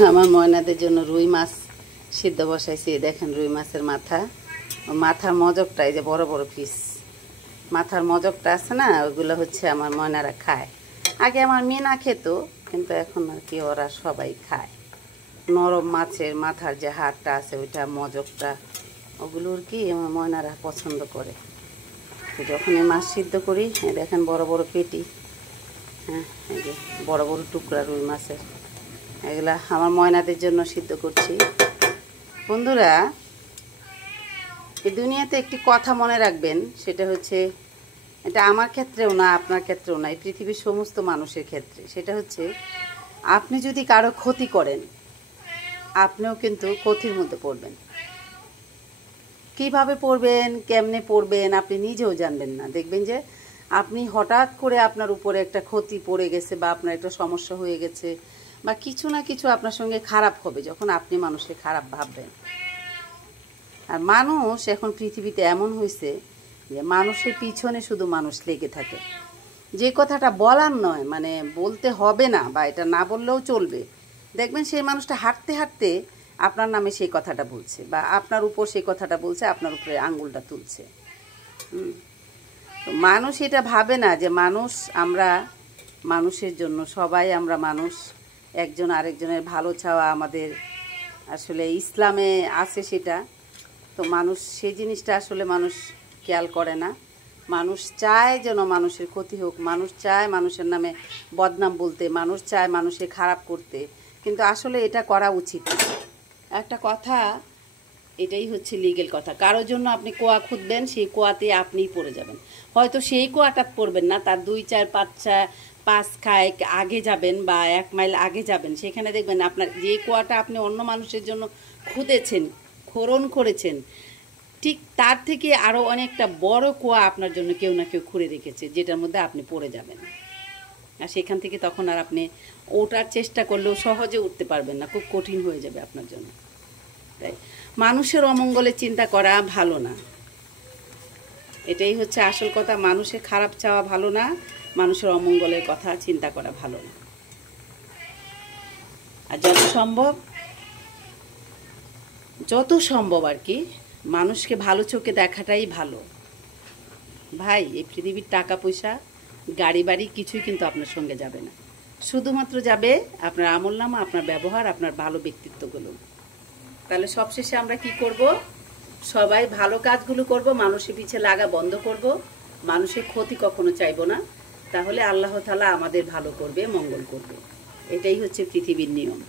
আমার ময়নাদের জন্য রুই মাছ সিদ্ধ বসাইছি। দেখেন রুই মাছের মাথা, মাথার মজকটা, এই যে বড় বড় পিস মাথার মজকটা আছে না, ওইগুলো হচ্ছে আমার ময়নারা খায়। আগে আমার মিনা খেত, কিন্তু এখন আর কি ওরা সবাই খায়। নরম মাছের মাথার যে হাড়টা আছে ওইটা মজকটা, ওগুলোর কি আমার ময়নারা পছন্দ করে। তো যখন এই মাছ সিদ্ধ করি, দেখেন বড় বড় পেটি, হ্যাঁ এই যে বড় বড় টুকরা রুই মাছের, এগুলা আমার ময়নাদের জন্য সিদ্ধ করছি। বন্ধুরা, এই দুনিয়াতে একটি কথা মনে রাখবেন, সেটা হচ্ছে, এটা আমার ক্ষেত্রেও না, আপনার ক্ষেত্রেও না, এই পৃথিবীর সমস্ত মানুষের ক্ষেত্রে, সেটা হচ্ছে আপনি যদি কারো ক্ষতি করেন, আপনিও কিন্তু ক্ষতির মধ্যে পড়বেন। কিভাবে পড়বেন, কেমনে পড়বেন, আপনি নিজেও জানবেন না। দেখবেন যে আপনি হঠাৎ করে আপনার উপরে একটা ক্ষতি পড়ে গেছে, বা আপনার একটা সমস্যা হয়ে গেছে, বা কিছু না কিছু আপনার সঙ্গে খারাপ হবে যখন আপনি মানুষকে খারাপ ভাববেন। আর মানুষ এখন পৃথিবীতে এমন হয়েছে যে মানুষের পিছনে শুধু মানুষ লেগে থাকে। যে কথাটা বলার নয়, মানে বলতে হবে না, বা এটা না বললেও চলবে, দেখবেন সেই মানুষটা হাঁটতে হাঁটতে আপনার নামে সেই কথাটা বলছে, বা আপনার উপর সেই কথাটা বলছে, আপনার উপরে আঙ্গুলটা তুলছে। তো মানুষ এটা ভাবে না যে আমরা মানুষের জন্য, সবাই আমরা মানুষ, একজন আরেকজনের ভালো চাওয়া আমাদের আসলে ইসলামে আছে সেটা। তো মানুষ সেই জিনিসটা আসলে মানুষ খেয়াল করে না। মানুষ চায় যেন মানুষের ক্ষতি হোক, মানুষ চায় মানুষের নামে বদনাম বলতে, মানুষ চায় মানুষের খারাপ করতে, কিন্তু আসলে এটা করা উচিত না। একটা কথা, এটাই হচ্ছে লিগেল কথা, কারোর জন্য আপনি কোয়া খুঁজবেন, সেই কোয়াতে আপনিই পড়ে যাবেন। হয়তো সেই কোয়াটা পড়বেন না, তার 2-4-5 খায় আগে যাবেন, বা 1 মাইল আগে যাবেন, সেখানে দেখবেন আপনার যে কোয়াটা আপনি অন্য মানুষের জন্য খুঁড়েছেন, খোরণ করেছেন, ঠিক তার থেকে আরও অনেকটা বড় কুয়া আপনার জন্য কেউ না কেউ খুঁড়ে রেখেছে, যেটার মধ্যে আপনি পড়ে যাবেন। আর সেখান থেকে তখন আর আপনি ওঠার চেষ্টা করলেও সহজে উঠতে পারবেন না, খুব কঠিন হয়ে যাবে আপনার জন্য। তাই মানুষের অমঙ্গলের চিন্তা করা ভালো না, এটাই হচ্ছে আসল কথা। মানুষের খারাপ চাওয়া ভালো না, মানুষের অমঙ্গলের কথা চিন্তা করা ভালো না। আর যত সম্ভব আর কি মানুষকে ভালো চোখে দেখাটাই ভালো। ভাই, এই পৃথিবীর টাকা পয়সা, গাড়ি বাড়ি কিছুই কিন্তু আপনার সঙ্গে যাবে না, শুধুমাত্র যাবে আপনার আমলনামা, আপনার ব্যবহার, আপনার ভালো ব্যক্তিত্বগুলো। তাহলে সবশেষে আমরা কি করব? সবাই ভালো কাজগুলো করব, মানুষের পিছে লাগা বন্ধ করব, মানুষের ক্ষতি কখনো চাইব না। তাহলে আল্লাহ তাআলা আমাদের ভালো করবে, মঙ্গল করবে। এটাই হচ্ছে পৃথিবীর নিয়ম।